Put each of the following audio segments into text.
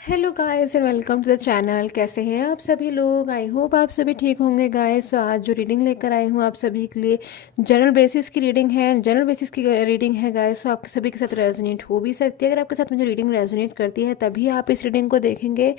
Hello guys and welcome to the channel. कैसे हैं आप सभी लोग? आई होप आप सभी ठीक होंगे गाइस। तो आज जो रीडिंग लेकर आई हूँ आप सभी के लिए जनरल बेसिस की रीडिंग है। जनरल बेसिस की रीडिंग है गाइस, तो आप सभी के साथ रेजोनेट हो भी सकती है। अगर आपके साथ मुझे रीडिंग रेजोनेट करती है तभी आप इस रीडिंग को देखेंगे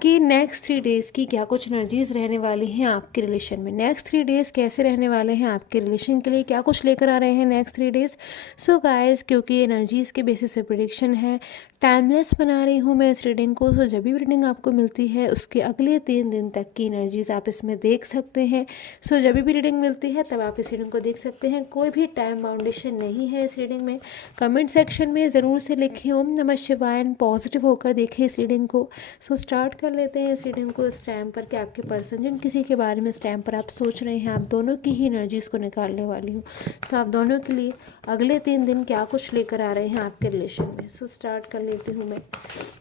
कि नेक्स्ट 3 डेज़ की क्या कुछ एनर्जीज रहने वाली हैं आपके रिलेशन में। नेक्स्ट 3 डेज़ कैसे रहने वाले हैं आपके रिलेशन के लिए, क्या कुछ लेकर आ रहे हैं नेक्स्ट 3 डेज़। सो गाइस, क्योंकि एनर्जीज़ के बेसिस पे प्रिडिक्शन है, टाइमलेस बना रही हूँ मैं इस रीडिंग को। सो जब भी रीडिंग आपको मिलती है उसके अगले 3 दिन तक की एनर्जीज आप इसमें देख सकते हैं। सो जब भी रीडिंग मिलती है तब आप इस रीडिंग को देख सकते हैं। कोई भी टाइम बाउंडेशन नहीं है इस रीडिंग में। कमेंट सेक्शन में ज़रूर से लिखें ओम नमः शिवाय, पॉजिटिव होकर देखें इस रीडिंग को। सो स्टार्ट कर लेते हैं इस रीडिंग को इस टाइम पर कि आपके पर्सन जिन किसी के बारे में इस टाइम पर आप सोच रहे हैं, आप दोनों की ही एनर्जीज को निकालने वाली हूँ। सो आप दोनों के लिए अगले 3 दिन क्या कुछ लेकर आ रहे हैं आपके रिलेशन में। सो स्टार्ट कर लेती हूँ मैं।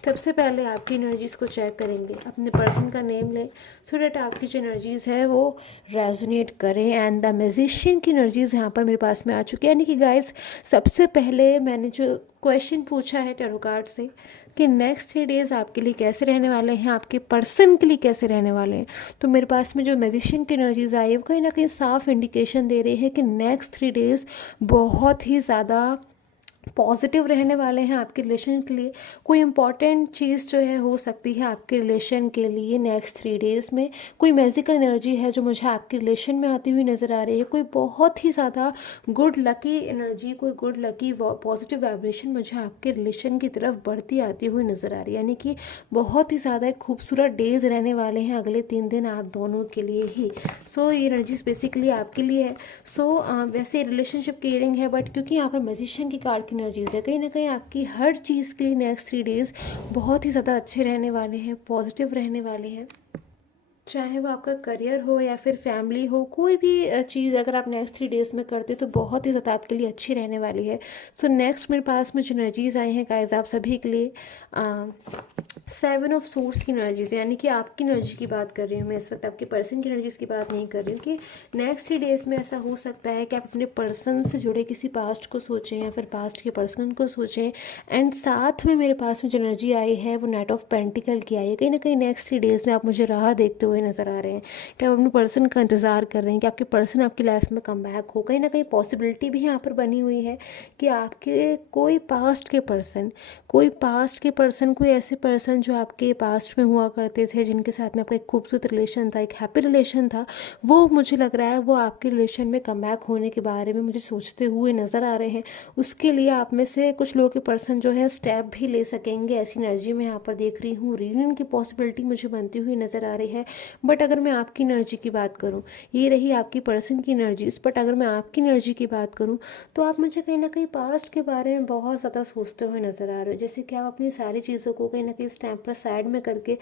सबसे पहले आपकी एनर्जीज को चेक करेंगे। अपने पर्सन का नेम लें सो डेट आपकी जो एनर्जीज है वो रेजोनेट करें। एंड द मैजिशियन की एनर्जीज यहाँ पर मेरे पास में आ चुकी है। यानी कि गाइस, सबसे पहले मैंने जो क्वेश्चन पूछा है टैरो कार्ड से कि नेक्स्ट 3 डेज़ आपके लिए कैसे रहने वाले हैं, आपके पर्सन के लिए कैसे रहने वाले हैं, तो मेरे पास में जो मैजिशियन की एनर्जीज आई है वो कहीं ना कहीं साफ इंडिकेशन दे रही है कि नेक्स्ट 3 डेज़ बहुत ही ज़्यादा पॉजिटिव रहने वाले हैं आपके रिलेशन के लिए। कोई इंपॉर्टेंट चीज़ जो है हो सकती है आपके रिलेशन के लिए नेक्स्ट 3 डेज़ में। कोई मैजिकल एनर्जी है जो मुझे आपके रिलेशन में आती हुई नज़र आ रही है। कोई बहुत ही ज़्यादा गुड लकी एनर्जी, कोई गुड लकी पॉजिटिव वाइब्रेशन मुझे आपके रिलेशन की तरफ बढ़ती आती हुई नज़र आ रही है। यानी कि बहुत ही ज़्यादा एक खूबसूरत डेज रहने वाले हैं अगले 3 दिन आप दोनों के लिए ही। सो ये एनर्जीज बेसिकली आपके लिए है। सो वैसे रिलेशनशिप की रीडिंग है, बट क्योंकि यहाँ पर मैजिशियन की कार्ड की एनर्जीज है, कहीं ना कहीं आपकी हर चीज़ के लिए नेक्स्ट 3 डेज़ बहुत ही ज़्यादा अच्छे रहने वाले हैं, पॉजिटिव रहने वाले हैं। चाहे वो आपका करियर हो या फिर फैमिली हो, कोई भी चीज़ अगर आप नेक्स्ट 3 डेज़ में करते तो बहुत ही ज़्यादा आपके लिए अच्छी रहने वाली है। सो नेक्स्ट मेरे पास में जो एनर्जीज आई हैं गाइस आप सभी के लिए 7 ऑफ सोर्स की एनर्जीज, यानी कि आपकी एनर्जी की बात कर रही हूँ मैं इस वक्त, आपके पर्सन की एनर्जीज की बात नहीं कर रही हूँ। कि नेक्स्ट 3 डेज़ में ऐसा हो सकता है कि आप अपने पर्सन से जुड़े किसी पास्ट को सोचें या फिर पास्ट के पर्सन को सोचें। एंड साथ में मेरे पास में जो एनर्जी आई है वो नाइट ऑफ पेंटिकल की आई है। कहीं ना कहीं नेक्स्ट 3 डेज़ में आप मुझे राह देखते हुए नज़र आ रहे हैं कि आप अपने पर्सन का इंतज़ार कर रहे हैं कि आपके पर्सन आपकी लाइफ में कम बैक हो। कहीं ना कहीं पॉसिबिलिटी भी यहाँ पर बनी हुई है कि आपके कोई पास्ट के पर्सन, कोई ऐसे पर्सन जो आपके पास्ट में हुआ करते थे, जिनके साथ में आपका एक खूबसूरत रिलेशन था, एक हैप्पी रिलेशन था, वो मुझे लग रहा है वो आपके रिलेशन में कम बैक होने के बारे में मुझे सोचते हुए नज़र आ रहे हैं। उसके लिए आप में से कुछ लोगों के पर्सन जो है स्टेप भी ले सकेंगे, ऐसी एनर्जी मैं यहाँ पर देख रही हूँ। रीयूनियन की पॉसिबिलिटी मुझे बनती हुई नज़र आ रही है। बट अगर मैं आपकी एनर्जी की बात करूँ, ये रही आपकी पर्सन की एनर्जीज, बट अगर मैं आपकी एनर्जी की बात करूँ तो आप मुझे कहीं ना कहीं पास्ट के बारे में बहुत ज़्यादा सोचते हुए नज़र आ रहे हो। जैसे कि आप अपनी सारी चीज़ों को कहीं ना कहीं स्टैम्प पर साइड में करके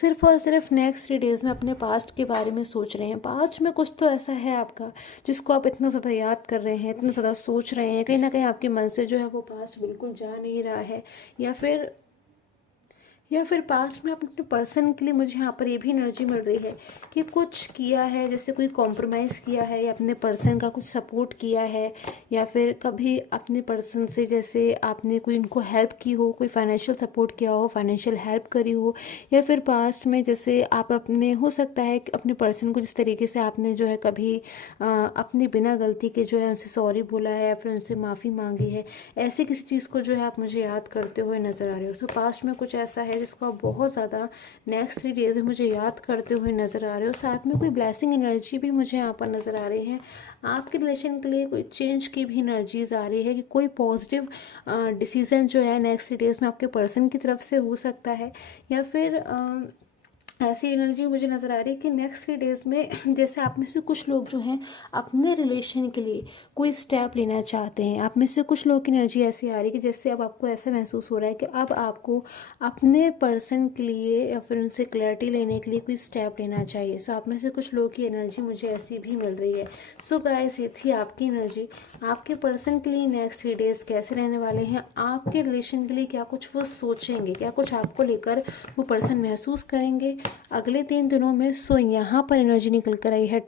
सिर्फ और सिर्फ नेक्स्ट 3 डेज़ में अपने पास्ट के बारे में सोच रहे हैं। पास्ट में कुछ तो ऐसा है आपका जिसको आप इतना ज़्यादा याद कर रहे हैं, इतना ज़्यादा सोच रहे हैं, कहीं ना कहीं आपके मन से जो है वो पास्ट बिल्कुल जा नहीं रहा है। या फिर पास्ट में आप अपने पर्सन के लिए, मुझे यहाँ पर ये भी एनर्जी मिल रही है कि कुछ किया है, जैसे कोई कॉम्प्रोमाइज़ किया है या अपने पर्सन का कुछ सपोर्ट किया है, या फिर कभी अपने पर्सन से जैसे आपने कोई उनको हेल्प की हो, कोई फाइनेंशियल सपोर्ट किया हो, फाइनेंशियल हेल्प करी हो, या फिर पास्ट में जैसे आप अपने, हो सकता है कि अपने पर्सन को जिस तरीके से आपने जो है कभी अपनी बिना गलती के जो है उनसे सॉरी बोला है या फिर उनसे माफ़ी मांगी है, ऐसे किसी चीज़ को जो है आप मुझे याद करते हुए नज़र आ रहे हो। सो पास्ट में कुछ ऐसा है जिसको आप बहुत ज़्यादा नेक्स्ट 3 डेज़ में मुझे याद करते हुए नज़र आ रहे हो। साथ में कोई ब्लेसिंग एनर्जी भी मुझे यहाँ पर नज़र आ रही है। आपके रिलेशन के लिए कोई चेंज की भी एनर्जीज आ रही है कि कोई पॉजिटिव डिसीजन जो है नेक्स्ट 3 डेज़ में आपके पर्सन की तरफ से हो सकता है। या फिर ऐसी एनर्जी मुझे नज़र आ रही है कि नेक्स्ट 3 डेज़ में जैसे आप में से कुछ लोग जो हैं अपने रिलेशन के लिए कोई स्टेप लेना चाहते हैं। आप में से कुछ लोगों की एनर्जी ऐसी आ रही है कि जैसे अब आपको ऐसा महसूस हो रहा है कि अब आपको अपने पर्सन के लिए या फिर उनसे क्लैरिटी लेने के लिए कोई स्टेप लेना चाहिए। सो आप में से कुछ लोगों की एनर्जी मुझे ऐसी भी मिल रही है। सो गाइस, ये थी आपकी एनर्जी। आपके पर्सन के लिए नेक्स्ट 3 डेज़ कैसे रहने वाले हैं, आपके रिलेशन के लिए क्या कुछ वो सोचेंगे, क्या कुछ आपको लेकर वो पर्सन महसूस करेंगे अगले 3 दिनों में। सो यहाँ पर एनर्जी निकल कर आई है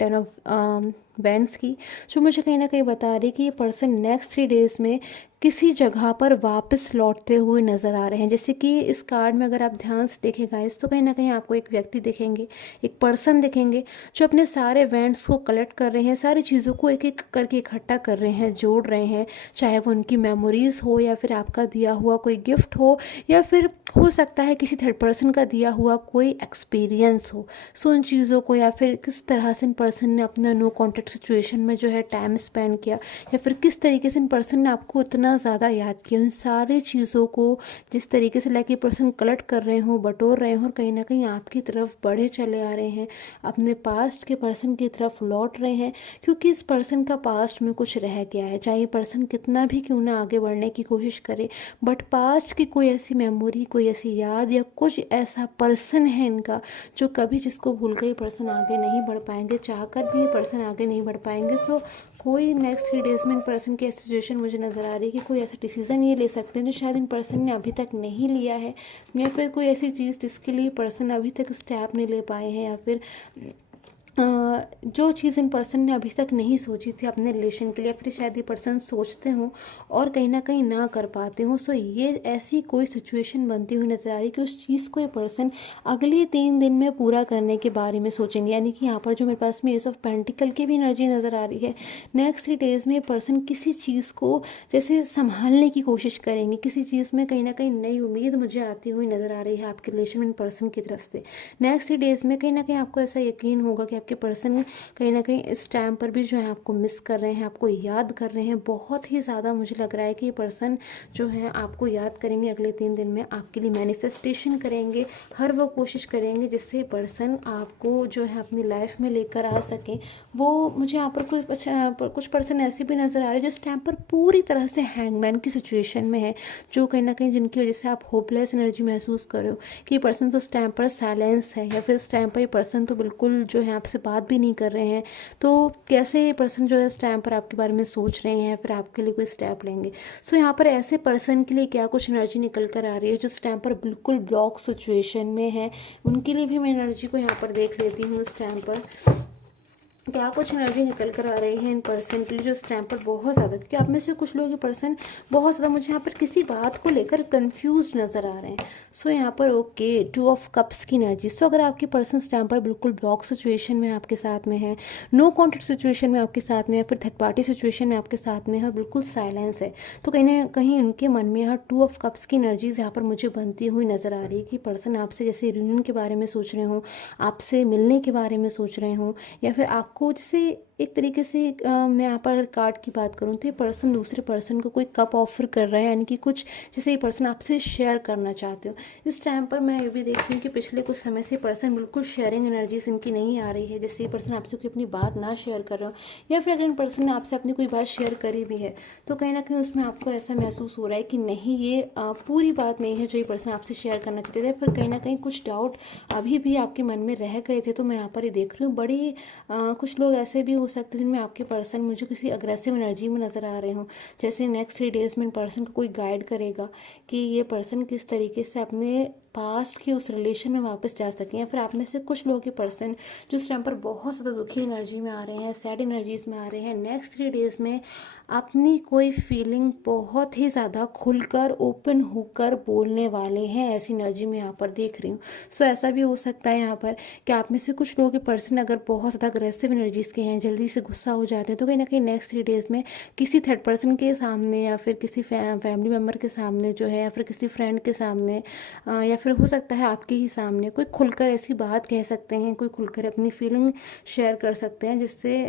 बैंड्स की, जो मुझे कहीं ना कहीं बता रही है कि ये पर्सन नेक्स्ट 3 डेज़ में किसी जगह पर वापस लौटते हुए नज़र आ रहे हैं। जैसे कि इस कार्ड में अगर आप ध्यान से देखें गाइस, तो कहीं ना कहीं आपको एक व्यक्ति दिखेंगे, एक पर्सन दिखेंगे, जो अपने सारे इवेंट्स को कलेक्ट कर रहे हैं, सारी चीज़ों को एक एक करके इकट्ठा कर रहे हैं, जोड़ रहे हैं। चाहे वो उनकी मेमोरीज़ हो, या फिर आपका दिया हुआ कोई गिफ्ट हो, या फिर हो सकता है किसी थर्ड पर्सन का दिया हुआ कोई एक्सपीरियंस हो। सो उन चीज़ों को, या फिर किस तरह से इन पर्सन ने अपना नो कॉन्टेक्ट सिचुएशन में जो है टाइम स्पेंड किया, या फिर किस तरीके से इन पर्सन ने आपको इतना ज़्यादा याद किया, उन सारी चीज़ों को जिस तरीके से लाइक ये पर्सन कलेक्ट कर रहे हो, बटोर रहे हो, और कहीं ना कहीं आपकी तरफ बढ़े चले आ रहे हैं, अपने पास्ट के पर्सन की तरफ लौट रहे हैं। क्योंकि इस पर्सन का पास्ट में कुछ रह गया है, चाहे ये पर्सन कितना भी क्यों ना आगे बढ़ने की कोशिश करे, बट पास्ट की कोई ऐसी मेमोरी, कोई ऐसी याद, या कुछ ऐसा पर्सन है इनका जो कभी जिसको भूल कर ये पर्सन आगे नहीं बढ़ पाएंगे, चाहकर भी ये पर्सन आगे नहीं बढ़ पाएंगे। सो कोई नेक्स्ट 3 डेज़ में इन पर्सन की सिचुएशन मुझे नज़र आ रही है कि कोई ऐसा डिसीज़न ये ले सकते हैं जो शायद इन पर्सन ने अभी तक नहीं लिया है, या फिर कोई ऐसी चीज़ जिसके लिए पर्सन अभी तक स्टेप नहीं ले पाए हैं, या फिर जो चीज़ इन पर्सन ने अभी तक नहीं सोची थी अपने रिलेशन के लिए, फिर शायद ये पर्सन सोचते हों और कहीं ना कहीं ना कर पाते हों। सो ये ऐसी कोई सिचुएशन बनती हुई नज़र आ रही है कि उस चीज़ को ये पर्सन अगले 3 दिन में पूरा करने के बारे में सोचेंगे। यानी कि यहाँ पर जो मेरे पास में एस ऑफ पेंटिकल की भी एनर्जी नज़र आ रही है, नेक्स्ट 3 डेज़ में ये पर्सन किसी चीज़ को जैसे संभालने की कोशिश करेंगे, किसी चीज़ में कहीं ना कहीं नई उम्मीद मुझे आती हुई नज़र आ रही है आपके रिलेशन में इन पर्सन की तरफ से। नेक्स्ट 3 डेज़ में कहीं ना कहीं आपको ऐसा यकीन होगा कि आपके पर्सन कहीं ना कहीं इस टाइम पर भी जो है आपको मिस कर रहे हैं, आपको याद कर रहे हैं बहुत ही ज़्यादा। मुझे लग रहा है कि ये पर्सन जो है आपको याद करेंगे, अगले 3 दिन में आपके लिए मैनिफेस्टेशन करेंगे, हर वो कोशिश करेंगे जिससे पर्सन आपको जो है अपनी लाइफ में लेकर आ सकें। वो मुझे यहाँ पर कुछ पर्सन ऐसे भी नज़र आ रहे हैं जिस टाइम पर पूरी तरह से हैंगमैन की सिचुएशन में है, जो कहीं ना कहीं जिनकी वजह से आप होपलेस एनर्जी महसूस कर रहे हो कि ये पर्सन तो उस टाइम पर साइलेंस है, या फिर इस टाइम पर ये पर्सन तो बिल्कुल जो है आपसे बात भी नहीं कर रहे हैं। तो कैसे ये पर्सन जो है इस टाइम पर आपके बारे में सोच रहे हैं, फिर आपके लिए कोई स्टेप लेंगे। सो यहाँ पर ऐसे पर्सन के लिए क्या कुछ एनर्जी निकल कर आ रही है जो इस टाइम पर बिल्कुल ब्लॉक सिचुएशन में है, उनके लिए भी मैं एनर्जी को यहाँ पर देख लेती हूँ। इस टाइम पर क्या कुछ एनर्जी निकल कर आ रही है इन पर्सन के लिए जो इस टाइम पर बहुत ज़्यादा, क्योंकि आप में से कुछ लोग ये पर्सन बहुत ज़्यादा मुझे यहाँ पर किसी बात को लेकर कंफ्यूज नज़र आ रहे हैं। सो यहाँ पर ओके 2 ऑफ कप्स की एनर्जी। सो अगर आपके पर्सन इस टाइम पर बिल्कुल ब्लॉक सिचुएशन में आपके साथ में है, नो कॉन्टेक्ट सिचुएशन में आपके साथ में है, फिर थर्ड पार्टी सिचुएशन में आपके साथ में है, बिल्कुल साइलेंस है, तो कहीं ना कहीं उनके मन में यहाँ 2 ऑफ कप्स की एनर्जीज यहाँ पर मुझे बनती हुई नज़र आ रही है कि पर्सन आपसे जैसे रियूनियन के बारे में सोच रहे हों, आपसे मिलने के बारे में सोच रहे हों, या फिर आपको जैसे एक तरीके से मैं यहाँ पर अगर कार्ड की बात करूँ तो ये पर्सन दूसरे पर्सन को कोई कप ऑफर कर रहा है, यानी कि कुछ जैसे ये पर्सन आपसे शेयर करना चाहते हो। इस टाइम पर मैं ये भी देख रही हूँ कि पिछले कुछ समय से पर्सन बिल्कुल शेयरिंग एनर्जीज इनकी नहीं आ रही है, जैसे ये पर्सन आपसे कोई अपनी बात ना शेयर कर रहा हो, या फिर अगर इन पर्सन ने आपसे अपनी कोई बात शेयर करी भी है तो कहीं ना कहीं उसमें आपको ऐसा महसूस हो रहा है कि नहीं ये पूरी बात नहीं है जो ये पर्सन आपसे शेयर करना चाहते थे, फिर कहीं ना कहीं कुछ डाउट अभी भी आपके मन में रह गए थे। तो मैं यहाँ पर ये देख रही हूँ बड़ी कुछ लोग ऐसे भी हो सकते हैं जिनमें आपके पर्सन मुझे किसी अग्रेसिव एनर्जी में नज़र आ रहे हों, जैसे नेक्स्ट 3 डेज़ में इन पर्सन को कोई गाइड करेगा कि ये पर्सन किस तरीके से अपने पास्ट के उस रिलेशन में वापस जा सकें। या फिर आप में से कुछ लोग के पर्सन जो इस टाइम पर बहुत ज़्यादा दुखी एनर्जी में आ रहे हैं, सैड एनर्जीज में आ रहे हैं, नेक्स्ट 3 डेज़ में अपनी कोई फीलिंग बहुत ही ज़्यादा खुलकर ओपन होकर बोलने वाले हैं, ऐसी एनर्जी में यहाँ पर देख रही हूँ। सो ऐसा भी हो सकता है यहाँ पर कि आप में से कुछ लोगों के पर्सन अगर बहुत ज़्यादा अग्रेसिव एनर्जीज के हैं, जल्दी से गुस्सा हो जाते हैं, तो कहीं ना कहीं नेक्स्ट 3 डेज़ में किसी थर्ड पर्सन के सामने, या फिर किसी फैमिली मेम्बर के सामने जो है, या फिर किसी फ्रेंड के सामने, या फिर हो सकता है आपके ही सामने कोई खुलकर ऐसी बात कह सकते हैं, कोई खुलकर अपनी फीलिंग शेयर कर सकते हैं, जिससे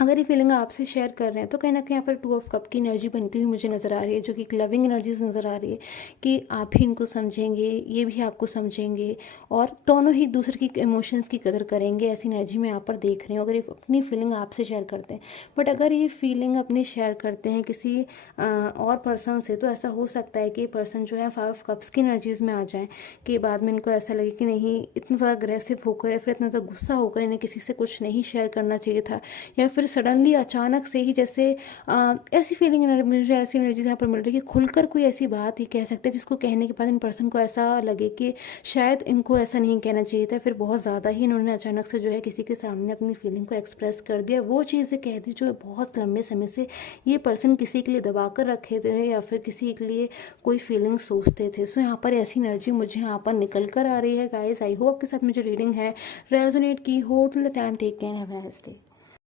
अगर ये फीलिंग आपसे शेयर कर रहे हैं तो कहीं ना कहीं यहाँ पर 2 ऑफ कप की एनर्जी बनती हुई मुझे नज़र आ रही है, जो कि एक लविंग एनर्जीज नज़र आ रही है कि आप ही इनको समझेंगे, ये भी आपको समझेंगे, और दोनों ही दूसरे की इमोशंस की कदर करेंगे, ऐसी एनर्जी में यहाँ पर देख रही हूँ अगर ये अपनी फीलिंग आपसे शेयर करते हैं। बट अगर ये फीलिंग अपनी शेयर करते हैं किसी और पर्सन से, तो ऐसा हो सकता है कि पर्सन जो है 5 कप्स की एनर्जीज़ में आ जाए कि बाद में इनको ऐसा लगे कि नहीं, इतना ज़्यादा अग्रेसिव होकर या फिर इतना ज़्यादा गुस्सा होकर इन्हें किसी से कुछ नहीं शेयर करना चाहिए था, या फिर सडनली अचानक से ही जैसे ऐसी फीलिंग मुझे ऐसी एनर्जी यहाँ पर मिल रही है कि खुलकर कोई ऐसी बात ही कह सकते हैं जिसको कहने के बाद इन पर्सन को ऐसा लगे कि शायद इनको ऐसा नहीं कहना चाहिए था, फिर बहुत ज़्यादा ही इन्होंने अचानक से जो है किसी के सामने अपनी फीलिंग को एक्सप्रेस कर दिया, वो चीज़ें कह दी जो बहुत लंबे समय से ये पर्सन किसी के लिए दबा कर रखे थे या फिर किसी के लिए कोई फीलिंग सोचते थे। सो यहाँ पर ऐसी एनर्जी मुझे यहाँ पर निकल कर आ रही है गाइस। आई होप आपके साथ मुझे रीडिंग है रेजोनेट की हो। Till the time take care, have a nice day.